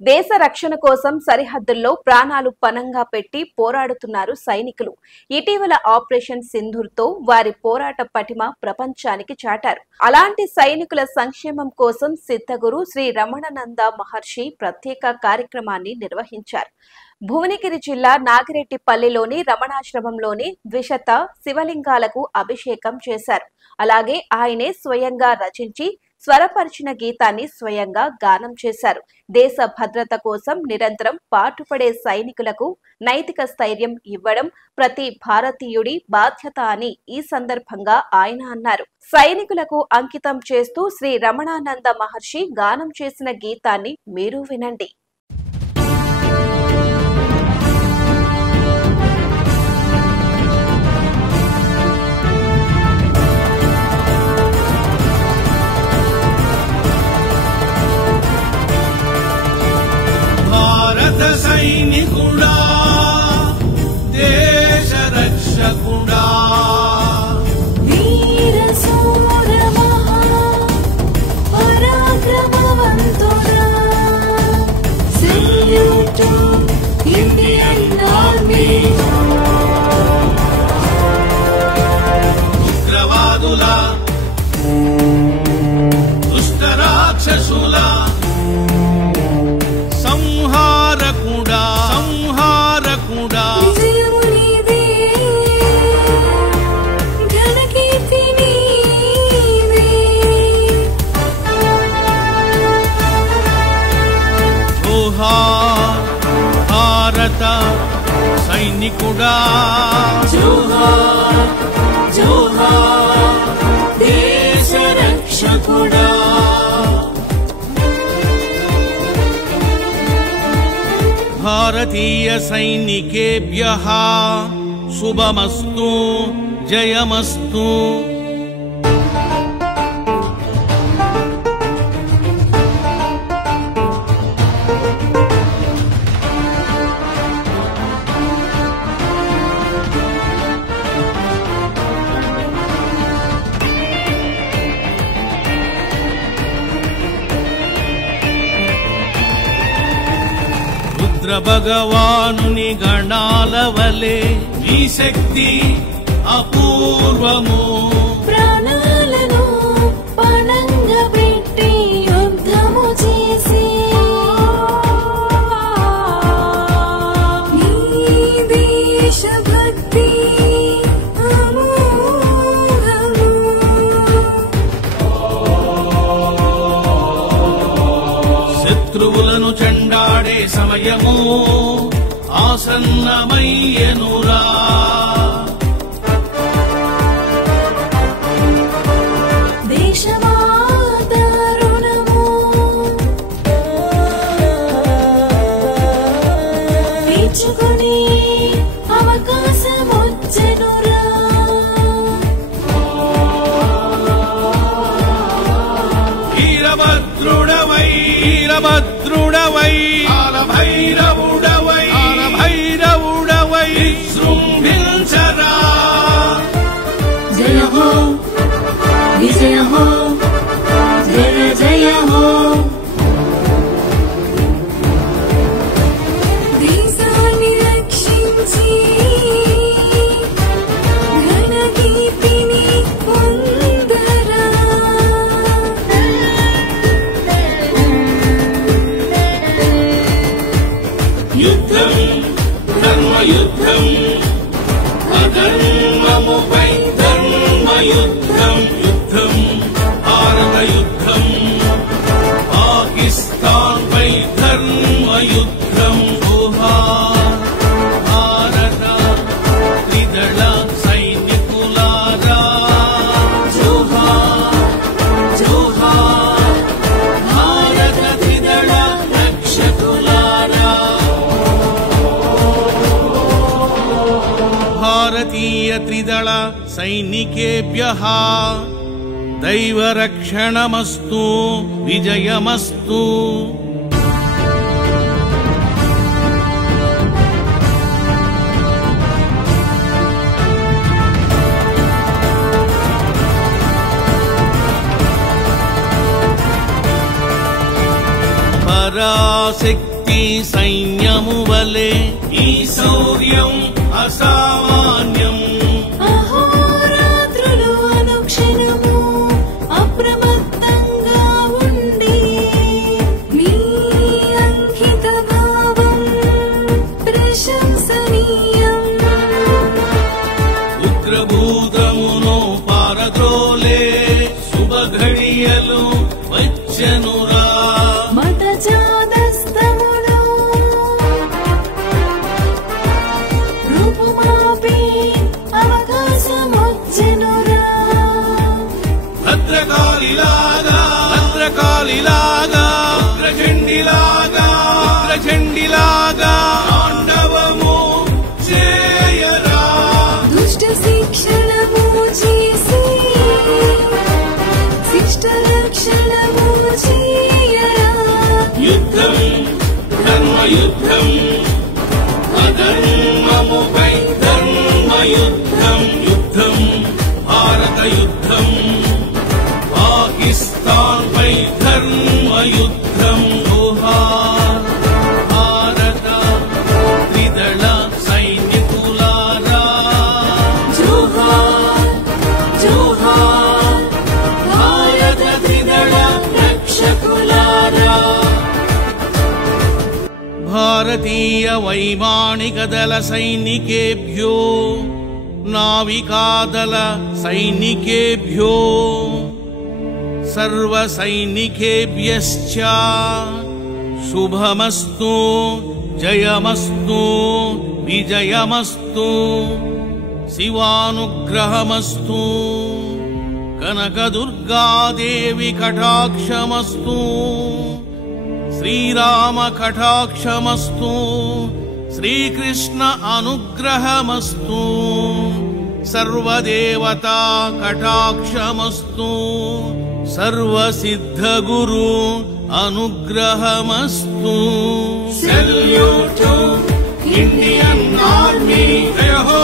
దేశ రక్షణ కోసం సరిహద్దుల్లో ప్రాణాలు పణంగా పెట్టి పోరాడుతున్నారు సైనికులు. ఇటీవల ఆపరేషన్ సింధూర్తో వారి పోరాట పటిమ ప్రపంచానికి చాటారు. అలాంటి సైనికుల సంక్షేమం కోసం సిద్ధగురు శ్రీ రమణానంద మహర్షి ప్రత్యేక కార్యక్రమాన్ని నిర్వహించారు. భువనగిరి జిల్లా నాగిరెడ్డిపల్లిలోని రమణాశ్రమంలోని ద్విశత శివలింగాలకు అభిషేకం చేశారు. అలాగే ఆయనే స్వయంగా రచించి స్వరపరిచిన గీతాన్ని స్వయంగా గానం చేశారు. దేశ భద్రత కోసం నిరంతరం పాటుపడే సైనికులకు నైతిక స్థైర్యం ఇవ్వడం ప్రతి భారతీయుడి బాధ్యత అని ఈ సందర్భంగా ఆయన అన్నారు. సైనికులకు అంకితం చేస్తూ శ్రీ రమణానంద మహర్షి గానం చేసిన గీతాన్ని మీరు వినండి. సైనికుడా దేశ రక్షకుడా వీర శూర మహా పరాక్రమవంతుడా సెల్యూట్ టు ఇండియన్ ఆర్మీ. ఉగ్రవాదుల దుష్ట రాక్షసుల సంహారకుడా విజయము నీదే ఘనకీర్తి నీదే. జోహార్ భారత సైనికుడా జోహార్ జోహార్ దేశ రక్షకుడా. భారతీయ సైనికేభ్యః శుభమస్తు జయమస్తు. రుద్ర భగవానుని గణాల వలె ఈ శక్తి అపూర్వము. ప్రాణాలను పణంగా పెట్టి యుద్ధము చేసి నీ దేశభక్తి అమోఘము. శత్రువులను చెండాడే సమయము ఆసన్నమయ్యెనురా. దేశమాత రుణము తీర్చుకునే అవకాశమొచ్చెనురా. వీరభద్రుడవై కాలభైరవుడవై విజృంభించరా. జయ హో విజయ హో జయ జయ హో. దేశాన్ని రక్షించి ఘనకీర్తిని పొందరా. యుద్ధం ధర్మయుద్ధం అధర్మముపై ధర్మయుద్ధం. యుద్ధం భారత యుద్ధం పాకిస్తాన్ పై ధర్మయుద్ధం. జోహార్ భారత త్రిదళ సైనికులారా జోహార్ జోహార్ భారత త్రిదళ రక్షకులారా. భారతీయ త్రిదళ సైనికేభ్యః దైవరక్షణమస్తు విజయమస్తు. పరాశక్తి సైన్యము వలె ఈ శౌర్యం అసామాన్యం. అహోరాత్రులు అనుక్షణము అప్రమత్తంగా ఉండి మీ అంకిత భావం ప్రశంసనీయం. ఉగ్రభూతమును పారద్రోలే శుభఘడియలు వచ్చెనురా. మతజాతస్తమును రూపుమాపి అవకాశమొచ్చెనురా. భద్రకాళిలాగా భద్రకాళిలాగా ఉగ్రచండిలాగా ఉగ్రచండిలాగా తాండవము చేయరా. దుష్ట శిక్షణము చేసి శిష్ట రక్షణము చేయరా. యుద్ధం ధర్మయుద్ధం అధర్మముపై ధర్మయుద్ధం. యుద్ధం భారత యుద్ధం పాకిస్తాన్ పై ధర్మయుద్ధం. జోహార్ భారత త్రిదళ సైనికులారా. జోహార్ జోహార్ భారత త్రిదళ రక్షకులారా. భారతీయ వైమానిక దళ సైనికేభ్యో నావికాదళ సైనికేభ్యో సర్వ సైనికేభ్యశ్చ శుభమస్తు జయమస్తు విజయమస్తు శివానుగ్రహమస్తు కనకదుర్గాదేవి కటాక్షమస్తు శ్రీరామ కటాక్షమస్తు శ్రీకృష్ణ అనుగ్రహమస్తు సర్వదేవతా కటాక్షమస్తు సర్వసిద్ధగురు అనుగ్రహమస్తు. Salute Indian army. జయ హో.